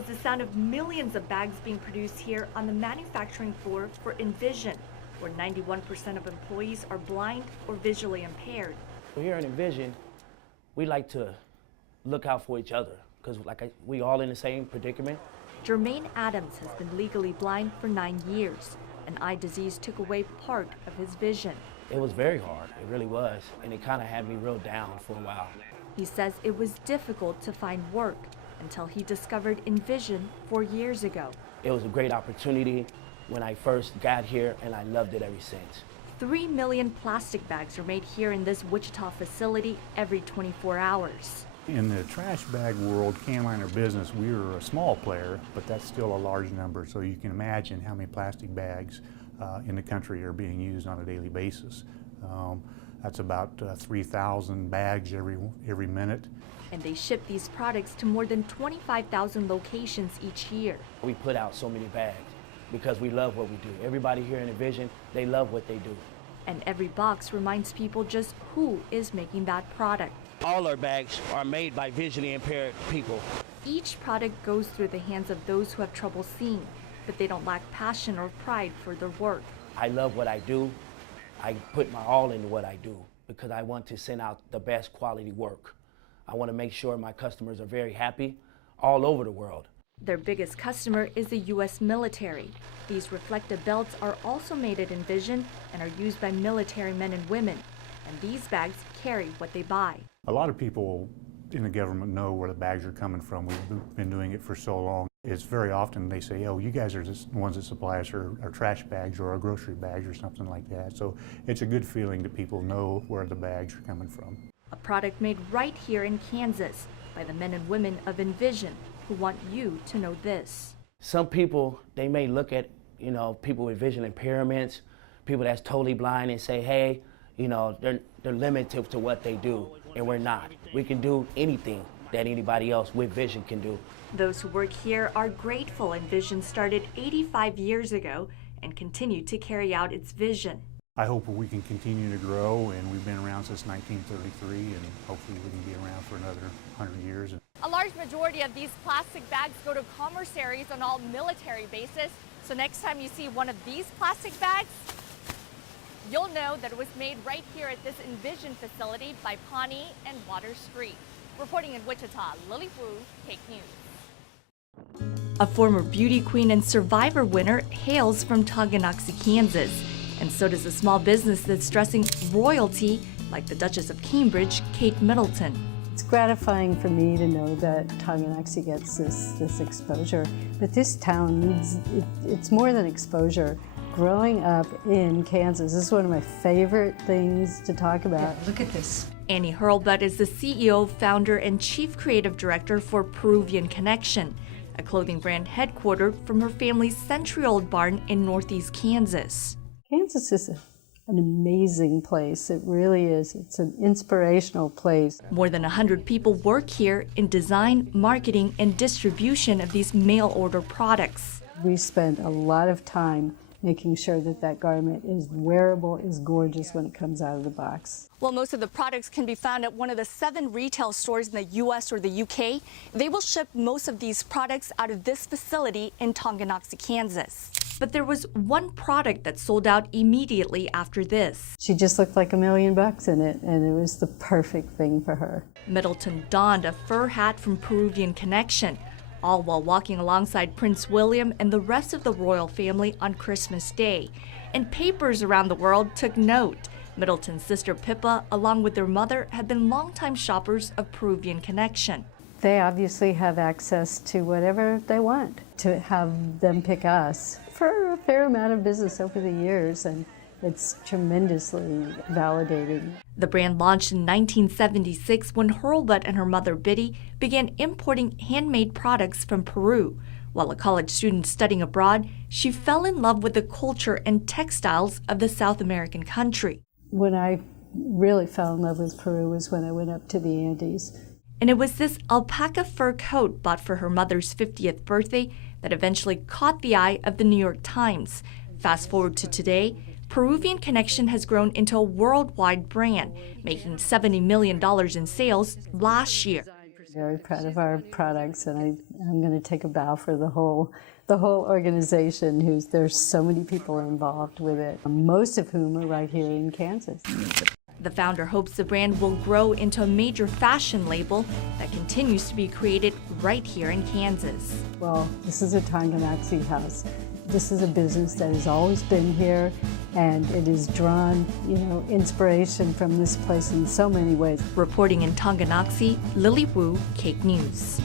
is the sound of millions of bags being produced here on the manufacturing floor for Envision, where 91% of employees are blind or visually impaired. Here in Envision, we like to look out for each other because we all in the same predicament. Jermaine Adams has been legally blind for 9 years. An eye disease took away part of his vision. It was very hard, it really was, and it kind of had me real down for a while. He says it was difficult to find work until he discovered Envision 4 years ago. It was a great opportunity when I first got here, and I loved it ever since. 3 million plastic bags are made here in this Wichita facility every 24 hours. In the trash bag world, can liner business, we're a small player, but that's still a large number. So you can imagine how many plastic bags in the country are being used on a daily basis. That's about 3,000 bags every minute. And they ship these products to more than 25,000 locations each year. We put out so many bags because we love what we do. Everybody here in Envision, they love what they do. And every box reminds people just who is making that product. All our bags are made by visually impaired people. Each product goes through the hands of those who have trouble seeing, but they don't lack passion or pride for their work. I love what I do. I put my all into what I do because I want to send out the best quality work. I want to make sure my customers are very happy all over the world. Their biggest customer is the U.S. military. These reflective belts are also made at Envision and are used by military men and women. And these bags carry what they buy. A lot of people in the government know where the bags are coming from. We've been doing it for so long. It's very often they say, oh, you guys are the ones that supply us our trash bags or our grocery bags or something like that. So it's a good feeling that people know where the bags are coming from. A product made right here in Kansas by the men and women of Envision who want you to know this. Some people, they may look at, people with vision impairments, people that's totally blind and say, hey, they're limited to what they do, and we're not. We can do anything that anybody else with vision can do. Those who work here are grateful Envision started 85 years ago and continue to carry out its vision. I hope we can continue to grow, and we've been around since 1933, and hopefully we can be around for another 100 years. A large majority of these plastic bags go to commerceries on all military bases. So next time you see one of these plastic bags, you'll know that it was made right here at this Envision facility by Pawnee and Water Street. Reporting in Wichita, Lily Wu, Cake News. A former beauty queen and Survivor winner hails from Tonganoxie, Kansas. And so does a small business that's dressing royalty like the Duchess of Cambridge, Kate Middleton. It's gratifying for me to know that Tonganoxie gets this exposure, but this town needs, it's more than exposure. Growing up in Kansas, this is one of my favorite things to talk about. Yeah, look at this. Annie Hurlbut is the CEO, founder, and chief creative director for Peruvian Connection, a clothing brand headquartered from her family's century-old barn in northeast Kansas. Kansas is an amazing place. It really is. It's an inspirational place. More than 100 people work here in design, marketing, and distribution of these mail-order products. We spend a lot of time making sure that that garment is wearable, is gorgeous when it comes out of the box. Well, most of the products can be found at one of the 7 retail stores in the U.S. or the UK. They will ship most of these products out of this facility in Tonganoxie, Kansas. But there was one product that sold out immediately after this. She just looked like $1 million in it, and it was the perfect thing for her. Middleton donned a fur hat from Peruvian Connection, all while walking alongside Prince William and the rest of the royal family on Christmas Day. And papers around the world took note. Middleton's sister Pippa, along with their mother, had been longtime shoppers of Peruvian Connection. They obviously have access to whatever they want. To have them pick us for a fair amount of business over the years, and it's tremendously validating. The brand launched in 1976 when Hurlbut and her mother Biddy began importing handmade products from Peru. While a college student studying abroad, she fell in love with the culture and textiles of the South American country. When I really fell in love with Peru was when I went up to the Andes. And it was this alpaca fur coat bought for her mother's 50th birthday that eventually caught the eye of the New York Times. Fast forward to today, Peruvian Connection has grown into a worldwide brand, making $70 million in sales last year. Very proud of our products, and I'm going to take a bow for the whole organization. There's so many people involved with it, most of whom are right here in Kansas. The founder hopes the brand will grow into a major fashion label that continues to be created right here in Kansas. Well, this is a Tonganoxie house. This is a business that has always been here, and it has drawn, inspiration from this place in so many ways. Reporting in Tonganoxie, Lily Wu, Cake News.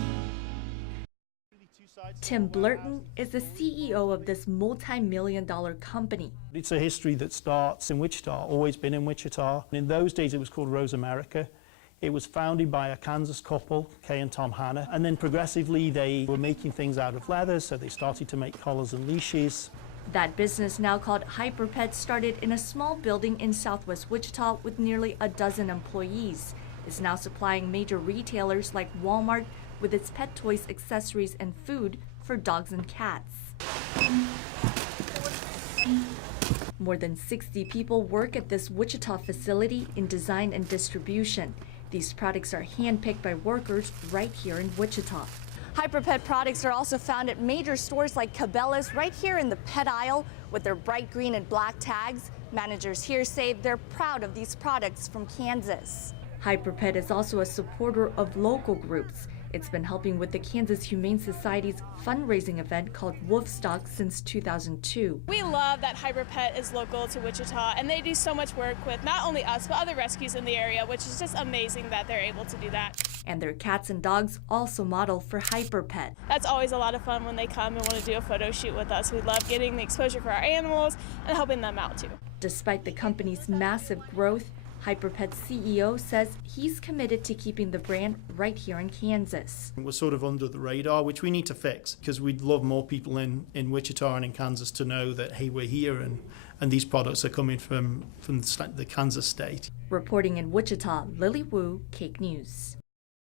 Tim Blurton is the CEO of this multi-million-dollar company. It's a history that starts in Wichita, always been in Wichita. In those days it was called Rose America. It was founded by a Kansas couple, Kay and Tom Hanna, and then progressively they were making things out of leather, so they started to make collars and leashes. That business, now called Hyperpet, started in a small building in southwest Wichita with nearly a dozen employees. It's now supplying major retailers like Walmart with its pet toys, accessories, and food for dogs and cats. More than 60 people work at this Wichita facility in design and distribution. These products are handpicked by workers right here in Wichita. Hyperpet products are also found at major stores like Cabela's right here in the pet aisle with their bright green and black tags. Managers here say they're proud of these products from Kansas. Hyperpet is also a supporter of local groups. It's been helping with the Kansas Humane Society's fundraising event called Wolfstock since 2002. We love that Hyperpet is local to Wichita, and they do so much work with not only us, but other rescues in the area, which is just amazing that they're able to do that. And their cats and dogs also model for Hyperpet. That's always a lot of fun when they come and want to do a photo shoot with us. We love getting the exposure for our animals and helping them out too. Despite the company's massive growth, Hyperpet's CEO says he's committed to keeping the brand right here in Kansas. We're sort of under the radar, which we need to fix, because we'd love more people in Wichita and in Kansas to know that, hey, we're here and these products are coming from the Kansas state. Reporting in Wichita, Lily Wu, Cake News.